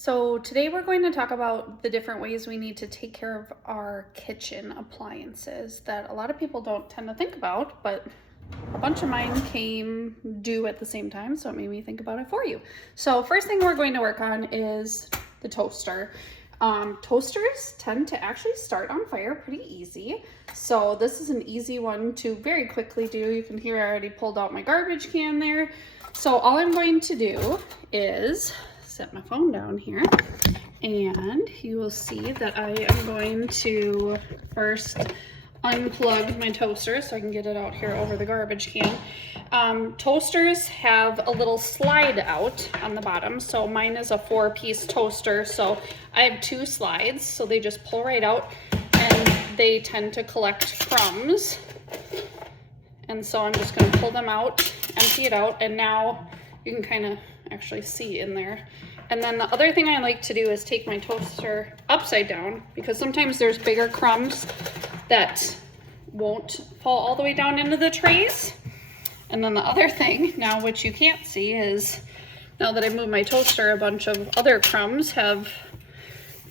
So today we're going to talk about the different ways we need to take care of our kitchen appliances that a lot of people don't tend to think about, but a bunch of mine came due at the same time, so it made me think about it for you. So first thing we're going to work on is the toaster. Toasters tend to actually start on fire pretty easy. So this is an easy one to very quickly do. You can hear I already pulled out my garbage can there. So all I'm going to do is set my phone down here, and you will see that I am going to first unplug my toaster so I can get it out here over the garbage can. Toasters have a little slide out on the bottom, so mine is a 4-piece toaster, so I have 2 slides, so they just pull right out and they tend to collect crumbs. And so I'm just going to pull them out, empty it out, and now you can kind of actually see in there. And then the other thing I like to do is take my toaster upside down, because sometimes there's bigger crumbs that won't fall all the way down into the trays. And then the other thing now, which you can't see, is now that I moved my toaster, a bunch of other crumbs have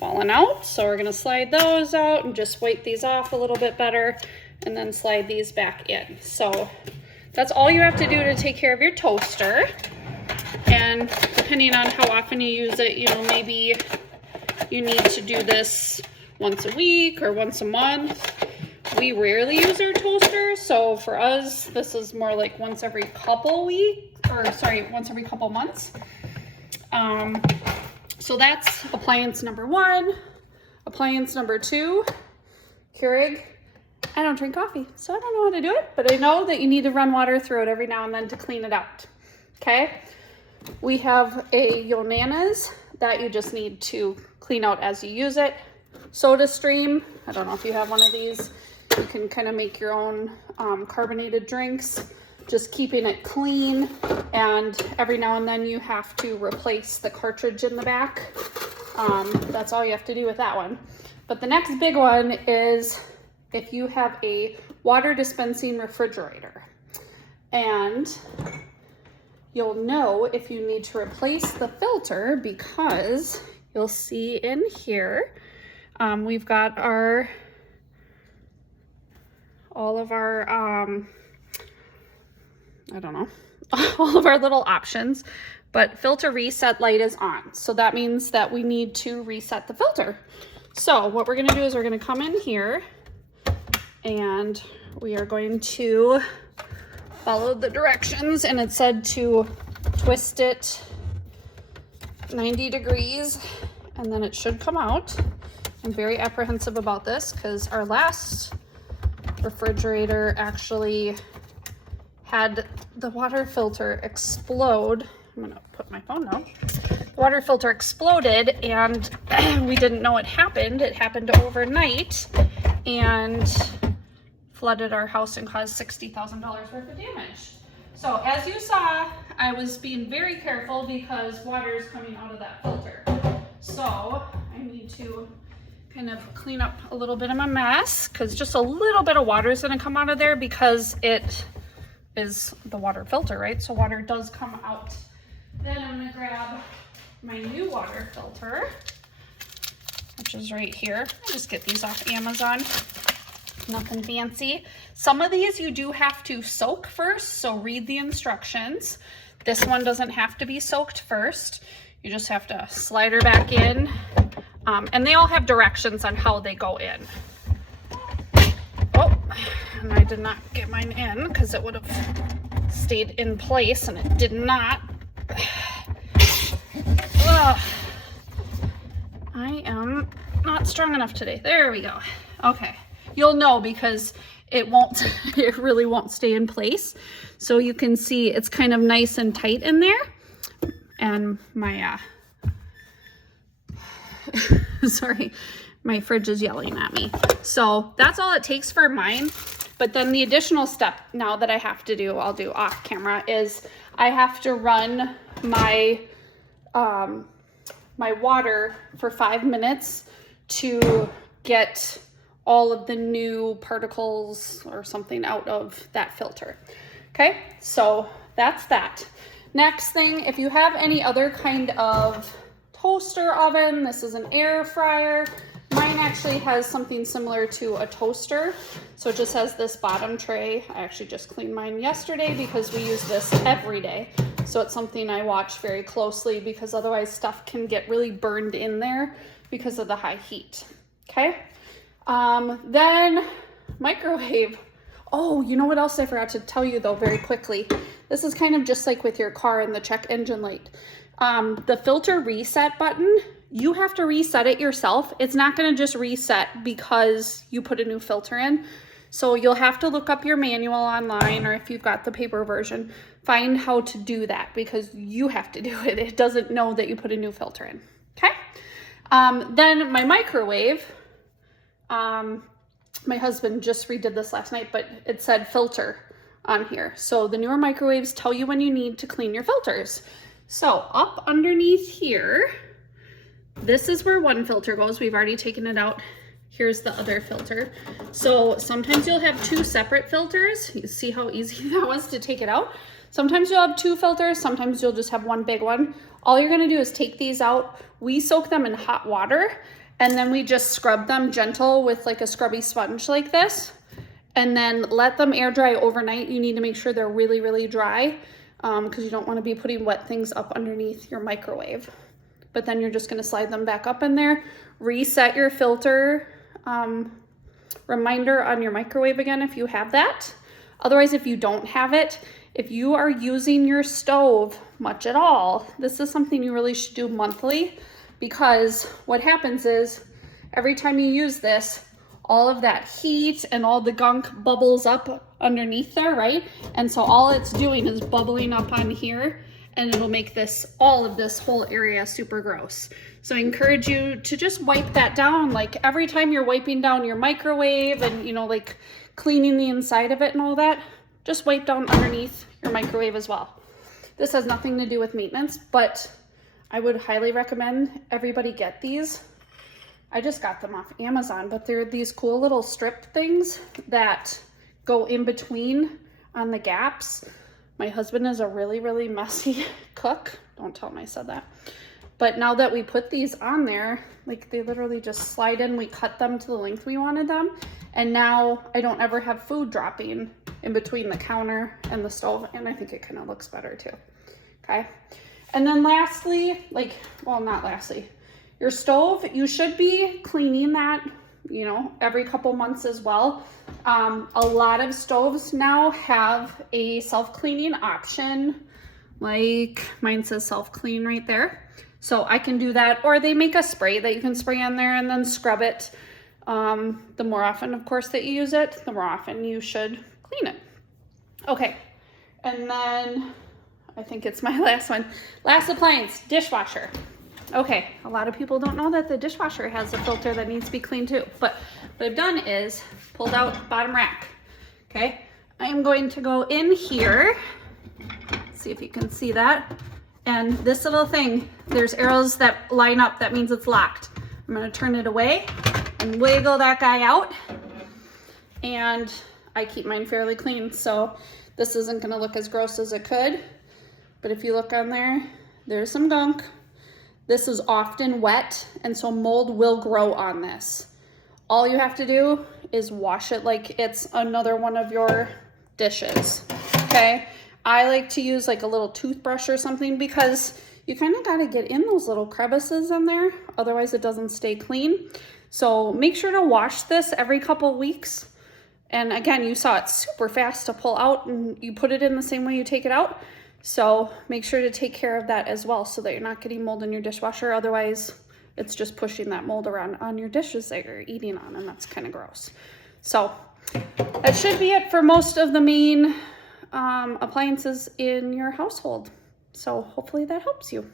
fallen out. So we're gonna slide those out and just wipe these off a little bit better, and then slide these back in. So that's all you have to do to take care of your toaster. And depending on how often you use it, you know, maybe you need to do this once a week or once a month. We rarely use our toaster, so for us, this is more like once every couple once every couple months. So that's appliance number 1. Appliance number 2, Keurig. I don't drink coffee, so I don't know how to do it, but I know that you need to run water through it every now and then to clean it out, okay? We have a Yonanas that you just need to clean out as you use it. SodaStream, I don't know if you have one of these. You can kind of make your own carbonated drinks, just keeping it clean. And every now and then you have to replace the cartridge in the back. That's all you have to do with that one. But the next big one is if you have a water dispensing refrigerator. And you'll know if you need to replace the filter, because you'll see in here, we've got all of our little options, but filter reset light is on. So that means that we need to reset the filter. So what we're gonna do is we're gonna come in here and we are going to follow the directions, and it said to twist it 90 degrees and then it should come out. I'm very apprehensive about this because our last refrigerator actually had the water filter explode. I'm gonna put my phone down. The water filter exploded and we didn't know it happened. It happened overnight and flooded our house and caused $60,000 worth of damage. So as you saw, I was being very careful because water is coming out of that filter. So I need to kind of clean up a little bit of my mess, because just a little bit of water is going to come out of there because it is the water filter, right? So water does come out. Then I'm going to grab my new water filter, which is right here. I'll just get these off Amazon. Nothing fancy. Some of these you do have to soak first, so read the instructions. This one doesn't have to be soaked first. You just have to slide her back in. And they all have directions on how they go in. Oh, and I did not get mine in because it would have stayed in place, and it did not. Ugh. I am not strong enough today. There we go. Okay. You'll know because it really won't stay in place. So you can see it's kind of nice and tight in there. And my, sorry, my fridge is yelling at me. So that's all it takes for mine. But then the additional step now that I have to do, I'll do off camera, is I have to run my, my water for 5 minutes to get all of the new particles or something out of that filter. Okay, so that's that. Next thing, if you have any other kind of toaster oven. This is an air fryer. Mine actually has something similar to a toaster. So it just has this bottom tray. I actually just cleaned mine yesterday because we use this every day. So it's something I watch very closely because otherwise stuff can get really burned in there because of the high heat. Okay. Then microwave. Oh, you know what else I forgot to tell you though, very quickly. This is kind of just like with your car and the check engine light. The filter reset button, you have to reset it yourself. It's not going to just reset because you put a new filter in. So you'll have to look up your manual online, or if you've got the paper version, find how to do that because you have to do it. It doesn't know that you put a new filter in. Okay. Then my microwave, my husband just redid this last night, but it said filter on here. So the newer microwaves tell you when you need to clean your filters. So up underneath here, this is where one filter goes. We've already taken it out. Here's the other filter. So sometimes you'll have two separate filters. You see how easy that was to take it out? Sometimes you'll have two filters. Sometimes you'll just have one big one. All you're gonna do is take these out. We soak them in hot water and then we just scrub them gentle with like a scrubby sponge like this, and then let them air dry overnight. You need to make sure they're really, really dry because you don't want to be putting wet things up underneath your microwave. But then you're just going to slide them back up in there, reset your filter reminder on your microwave again if you have that. Otherwise, if you don't have it, if you are using your stove much at all, this is something you really should do monthly, because what happens is every time you use this, all of that heat and all the gunk bubbles up underneath there, right? And so all it's doing is bubbling up on here, and it'll make this, all of this whole area super gross. So I encourage you to just wipe that down. Like every time you're wiping down your microwave and, you know, like cleaning the inside of it and all that, just wipe down underneath your microwave as well. This has nothing to do with maintenance, but I would highly recommend everybody get these. I just got them off Amazon, but they're these cool little strip things that go in between on the gaps. My husband is a really, really messy cook. Don't tell him I said that. But now that we put these on there, like they literally just slide in, we cut them to the length we wanted them. And now I don't ever have food dropping in between the counter and the stove. And I think it kind of looks better too. Okay. And then lastly, like, well, not lastly, your stove, you should be cleaning that, you know, every couple months as well. A lot of stoves now have a self-cleaning option, like mine says self-clean right there. So I can do that, or they make a spray that you can spray on there and then scrub it. The more often, of course, that you use it, the more often you should clean it. Okay, and then I think it's my last one. Last appliance, dishwasher. Okay, a lot of people don't know that the dishwasher has a filter that needs to be cleaned too. But what I've done is pulled out bottom rack. Okay, I am going to go in here. See if you can see that. And this little thing, there's arrows that line up. That means it's locked. I'm going to turn it away and wiggle that guy out. And I keep mine fairly clean, so this isn't going to look as gross as it could. But if you look on there, there's some gunk. This is often wet, and so mold will grow on this. All you have to do is wash it like it's another one of your dishes, okay? I like to use like a little toothbrush or something because you kind of got to get in those little crevices in there. Otherwise it doesn't stay clean. So make sure to wash this every couple weeks. And again, you saw it super fast to pull out, and you put it in the same way you take it out. So make sure to take care of that as well so that you're not getting mold in your dishwasher. Otherwise it's just pushing that mold around on your dishes that you're eating on, and that's kind of gross. So that should be it for most of the main appliances in your household. So hopefully that helps you.